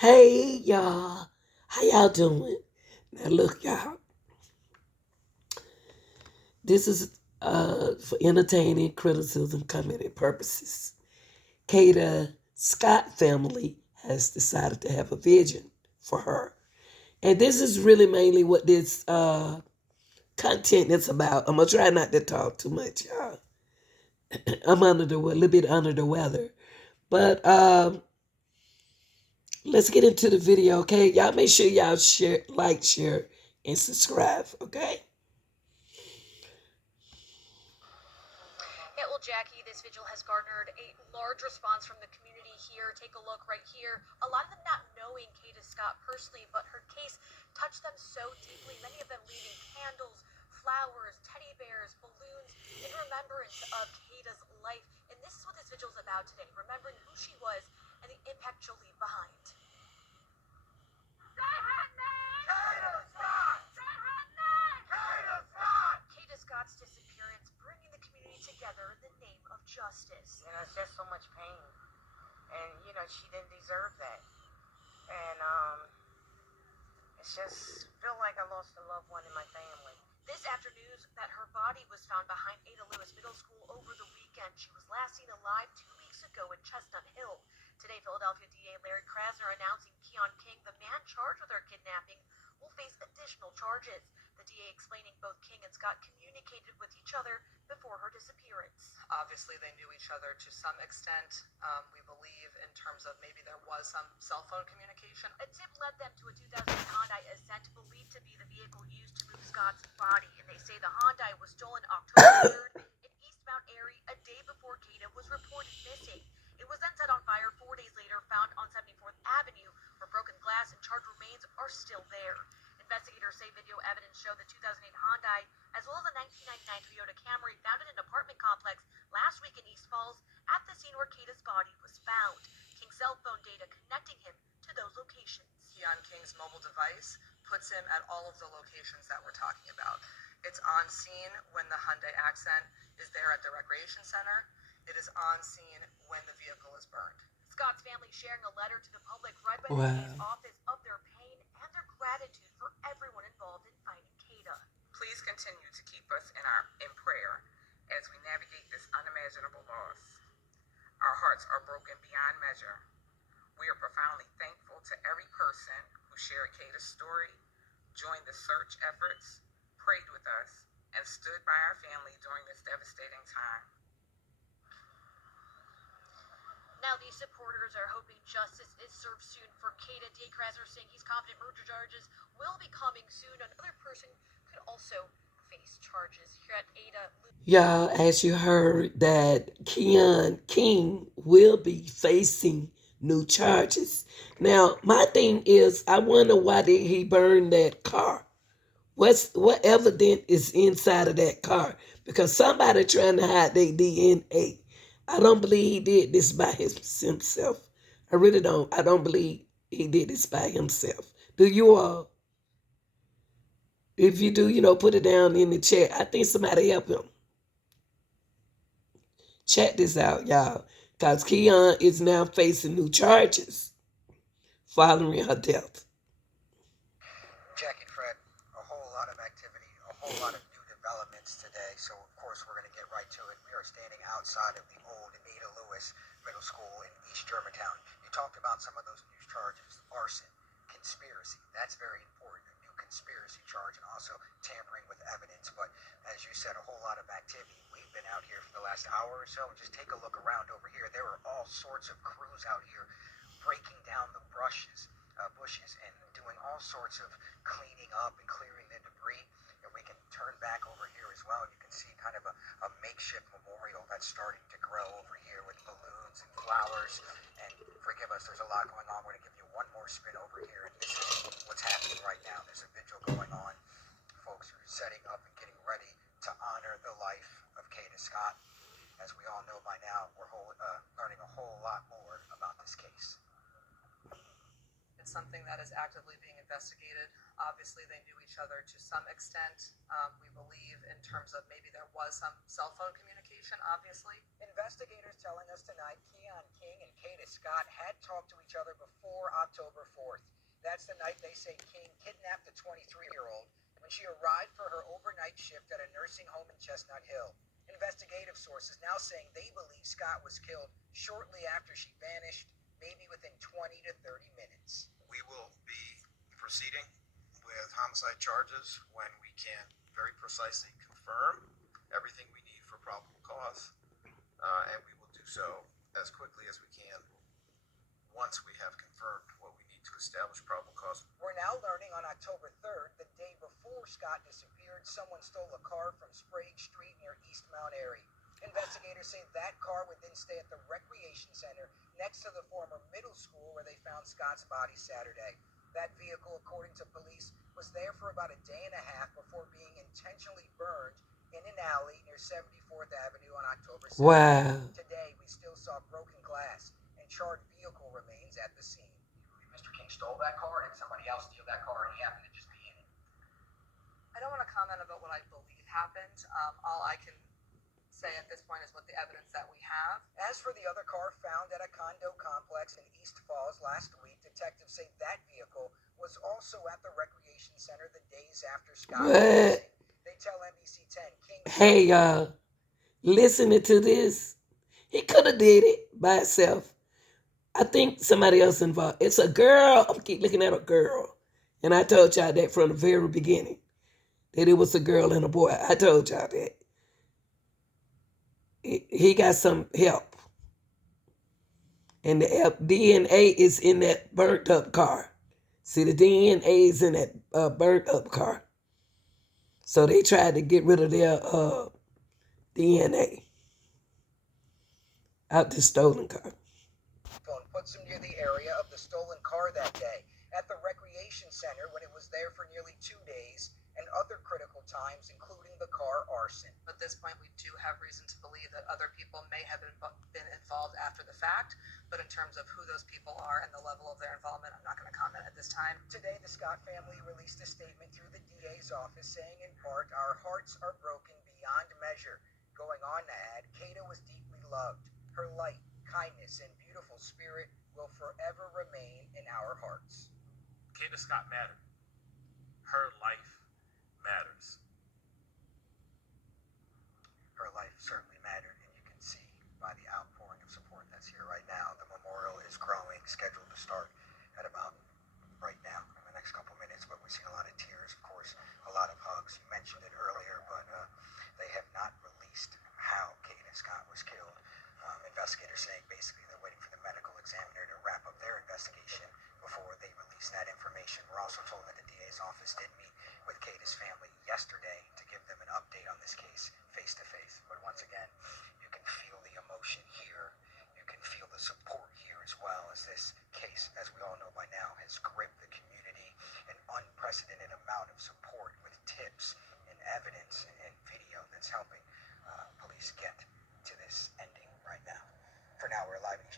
Hey y'all, how y'all doing? Now look, y'all, this is for entertaining, criticism, comedy purposes. Kada Scott family has decided to have a vision for her, and this is really mainly what this content is about. I'm gonna try not to talk too much, y'all. I'm a little bit under the weather, but let's get into the video, okay? Y'all make sure y'all share, like, share, and subscribe, okay? Yeah, well, Jackie, this vigil has garnered a large response from the community here. Take a look right here. A lot of them not knowing Kada Scott personally, but her case touched them so deeply. Many of them leaving candles, flowers, teddy bears, balloons in remembrance of Kada's life. And this is what this vigil is about today, remembering who she was and the impact she'll leave behind. Kada Scott's disappearance bringing the community together in the name of justice. It's just so much pain. And, she didn't deserve that. And, it's just feel like I lost a loved one in my family. This after news that her body was found behind Ada Lewis Middle School over the weekend. She was last seen alive 2 weeks ago in Chestnut Hill. Today, Philadelphia DA Larry Krasner announcing Keon King, the man charged with her kidnapping, will face additional charges. The DA explaining both King and Scott communicated with each other before her disappearance. Obviously, they knew each other to some extent. We believe in terms of maybe there was some cell phone communication. A tip led them to a 2008 Hyundai Ascent, believed to be the vehicle used to move Scott's body. And they say the Hyundai was stolen October 3rd in East Mount Airy, a day before Kada was reported missing. It was then set on fire 4 days later, found on 74th Avenue, where broken glass and charred remains are still there. Investigators say video evidence showed the 2008 Hyundai, as well as a 1999 Toyota Camry found in an apartment complex last week in East Falls, at the scene where Kada's body was found. King's cell phone data connecting him to those locations. Keon King's mobile device puts him at all of the locations that we're talking about. It's on scene when the Hyundai Accent is there at the recreation center. It is on scene when the vehicle is burned. Scott's family sharing a letter to the public read by the Wow. DA's office of their pain and their gratitude for everyone involved in finding Kada. Please continue to keep us in prayer as we navigate this unimaginable loss. Our hearts are broken beyond measure. We are profoundly thankful to every person who shared Kada's story, joined the search efforts, prayed with us, and stood by our family during this devastating time. Now these supporters are hoping justice is served soon for Kada. DA Krasner saying he's confident murder charges will be coming soon. Another person could also face charges here at Ada. Y'all, as you heard, that Keon King will be facing new charges. Now, my thing is, I wonder why did he burn that car? What evidence is inside of that car? Because somebody trying to hide their DNA. I don't believe he did this by himself. I really don't. I don't believe he did this by himself. Do you all? If you do, put it down in the chat. I think somebody help him. Check this out, y'all. Because Keon is now facing new charges following her death. Jackie, Fred, a whole lot of activity, a whole lot of new developments today. So, of course, we're going to get right to it. We are standing outside of the old Ada Lewis Middle School in East Germantown. You talked about some of those new charges: arson, conspiracy. That's very important. A new conspiracy charge, and also tampering with evidence. But as you said, a whole lot of activity. We've been out here for the last hour or so. Just take a look around over here. There are all sorts of crews out here breaking down the bushes and doing all sorts of cleaning up and clearing the debris. And we can turn back over here as well. You can see kind of a makeshift memorial that's starting to grow over here with balloons and flowers. And forgive us, there's a lot going on. We're going to give you one more spin over here. And this is what's happening right now. There's a vigil going on. Folks are setting up and getting ready to honor the life of Kada Scott. As we all know by now, we're learning a whole lot more about this case. It's That's something that is actively being investigated. Obviously, they knew each other to some extent. We believe in terms of maybe there was some cell phone communication, obviously. Investigators telling us tonight Keon King and Kada Scott had talked to each other before October 4th. That's the night they say King kidnapped the 23-year-old when she arrived for her overnight shift at a nursing home in Chestnut Hill. Investigative sources now saying they believe Scott was killed shortly after she vanished, maybe within 20 to 30 minutes. We will be proceeding with homicide charges when we can very precisely confirm everything we need for probable cause, and we will do so as quickly as we can once we have confirmed what we need to establish probable cause. We're now learning on October 3rd, the day before Scott disappeared, someone stole a car from Sprague Street near East Mount Airy. Investigators say that car would then stay at the recreation center next to the former middle school where they found Scott's body Saturday. That vehicle, according to police, was there for about a day and a half before being intentionally burned in an alley near 74th Avenue on October 2nd. Wow. Today, we still saw broken glass and charred vehicle remains at the scene. Mr. King stole that car, and somebody else steal that car, and he happened to just be in it. I don't want to comment about what I believe happened. All I can say at this point is what the evidence that we have. As for the other car found at a condo complex in East Falls last week, detectives say that vehicle was also at the recreation center the days after Scott was missing. They tell NBC 10 King. Hey, y'all, listening to this, he could have did it by himself. I think somebody else involved. It's a girl. I keep looking at a girl. And I told y'all that from the very beginning, that it was a girl and a boy. I told y'all that. He got some help. And the DNA is in that burnt up car. See, the DNA is in that burnt up car. So they tried to get rid of their DNA out the stolen car. Phone puts him near the area of the stolen car that day at the recreation center when it was there for nearly 2 days and other critical times, including the car arson. At this point, we do have reason to believe that other people may have been involved after the fact, but in terms of who those people are and the level of their involvement, I'm not going to comment at this time. Today, the Scott family released a statement through the DA's office saying, in part, our hearts are broken beyond measure. Going on to add, Kada was deeply loved. Her light, kindness, and beautiful spirit will forever remain in our hearts. Kada Scott mattered. Her life matters. Her life certainly mattered, and you can see by the outpouring of support that's here right now. The memorial is growing, scheduled to start at about right now in the next couple minutes, but we've seen a lot of tears, of course, a lot of hugs. You mentioned it earlier, but they have not released how Kada Scott was killed. Investigators saying basically they're waiting for the medical examiner to wrap up their investigation before they release that information. We're also told that the DA's office did meet with Kada's family yesterday to give them an update on this case face to face. But once again, you can feel the emotion here. You can feel the support here as well, as this case, as we all know by now, has gripped the community. An unprecedented amount of support with tips and evidence and video that's helping police get to this ending right now. For now, we're live in